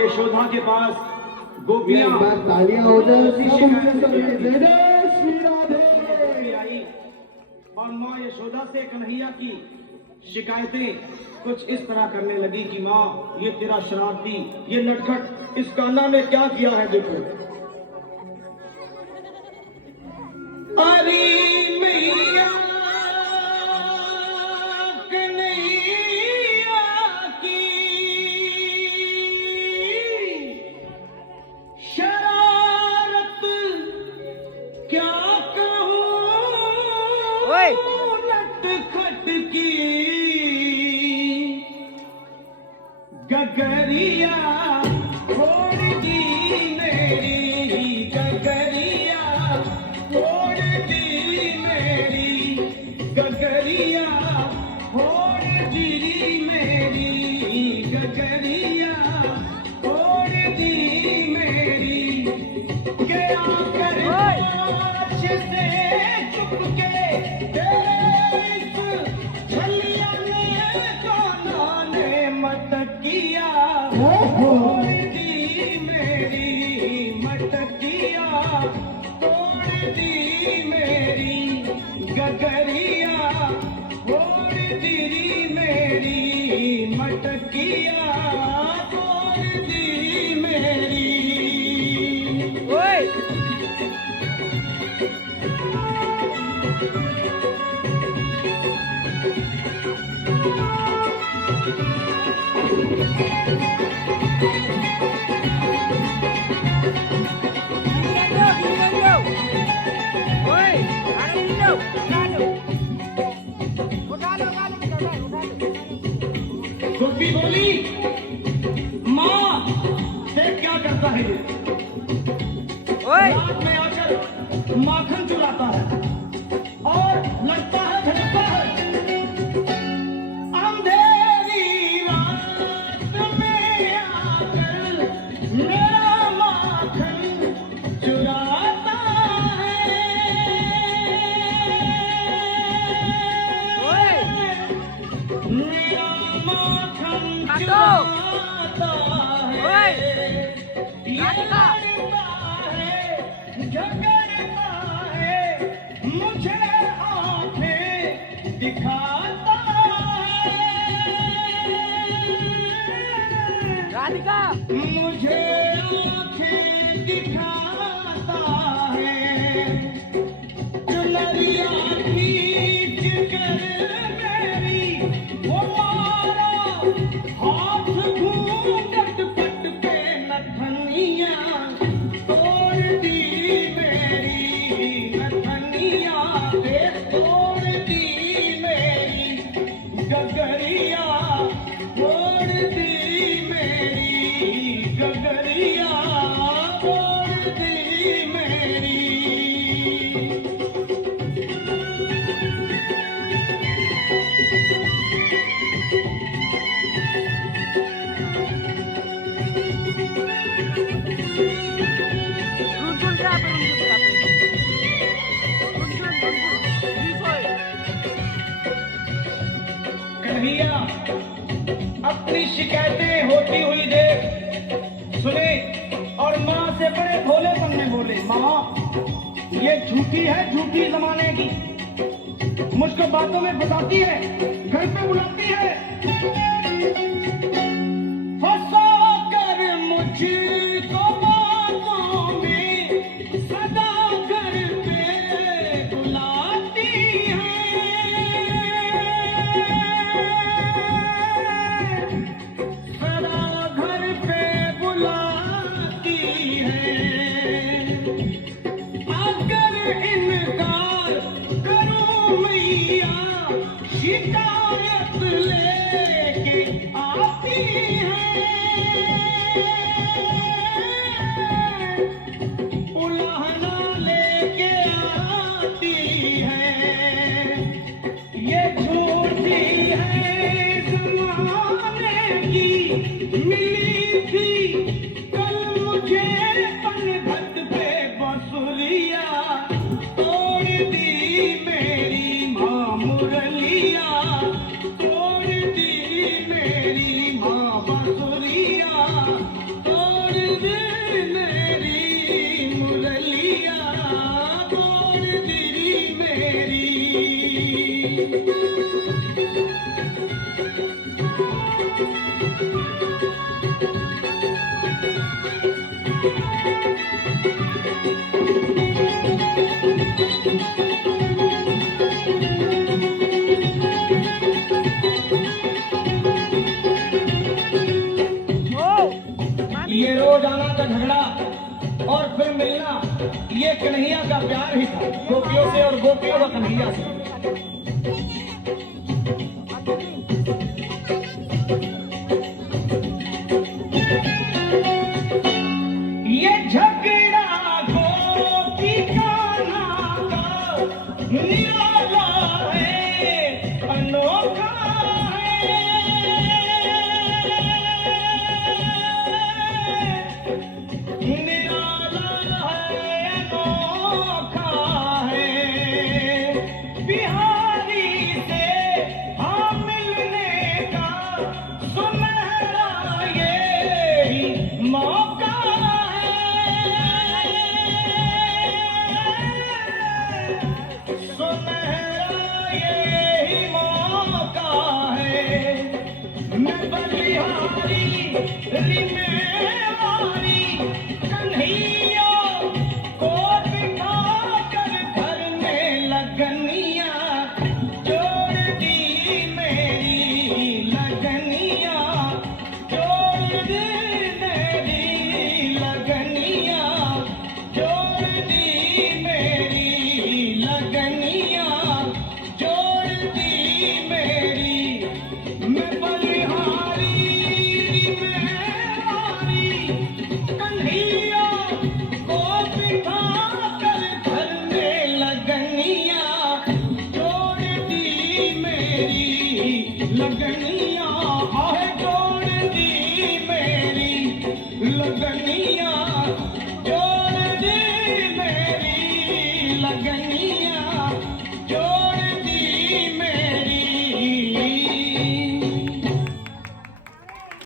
यशोदा के पास गोपियां तालियां हो जाए आई और माँ यशोदा से कन्हैया की शिकायतें कुछ इस तरह करने लगी कि माँ ये तेरा शरारती ये नटखट इस कान्हा ने क्या किया है देखो। अरे मैया कन्हैया की शरारत क्या कहूँ नटखट की गगरिया छोड़ दी मेरी गगरिया छोड़ दी मेरी गगरिया छोड़ दी मेरी गगरिया छोड़ दी मेरी गया कर काश से चुपके तेरे इस छलिया ने कान्हा ने मटकिया छोड़ दी मेरी मटकिया छोड़ दी मेरी गगरिया छोड़ दी मेरी मटकिया छोड़ दी मेरी। गोपी बोली माँ देख क्या करता है ये रात में आकर माखन चुराता है और लगता है झड़कता है। अंधेरी रात में आकर मेरा माखन चुराता है। मेरा माखन चुराता है झगड़ता है मुझे आंखें दिखाता राधिका मुझे आंखें दिखाता है चुनरिया खींच कर मेरी वो मारा हाथ घूंघट पट पे नथनिया तोड़ दी मेरी नथनिया तोड़ दी मेरी गगरिया तोड़ दी मेरी गगरिया तोड़ दी मेरी। कन्हैया अपनी शिकायतें होती हुई देख सुने और माँ से बड़े भोलेपन में बोले माँ ये झूठी है झूठी जमाने की मुझको बातों में फंसाती है घर पे बुलाती है फंसा कर मुझको बातों में सदा घर पे बुलाती है। सदा घर पे बुलाती है अगर इनकार करूं मैया शिकायत लेके आती है। उलाहना लेके आती है ये झूठी है जमाने की मिली थी कल मुझे पनघट पे बसुरिया ये कन्हैया का प्यार ही था, गोपियों से और गोपियों का कन्हैया से। ये झगड़ा गोपी कान्हा का निराला है, अनोखा है। निराला है, अनोखा है। बिहारी से हाँ मिलने का सुनहरा ये मौका कन्हैया को बिठा कर घर में लगनिया जोड़ दी मेरी, लगनिया जोड़ दी मेरी, लगनिया जोड़ दी मेरी, लगनिया जोड़ दी मेरी। मैं बलिहारी कन्हैया को बिठा कर घर में लगनिया जोड़ दी मेरी, लगनिया जोड़ दी मेरी, लगनिया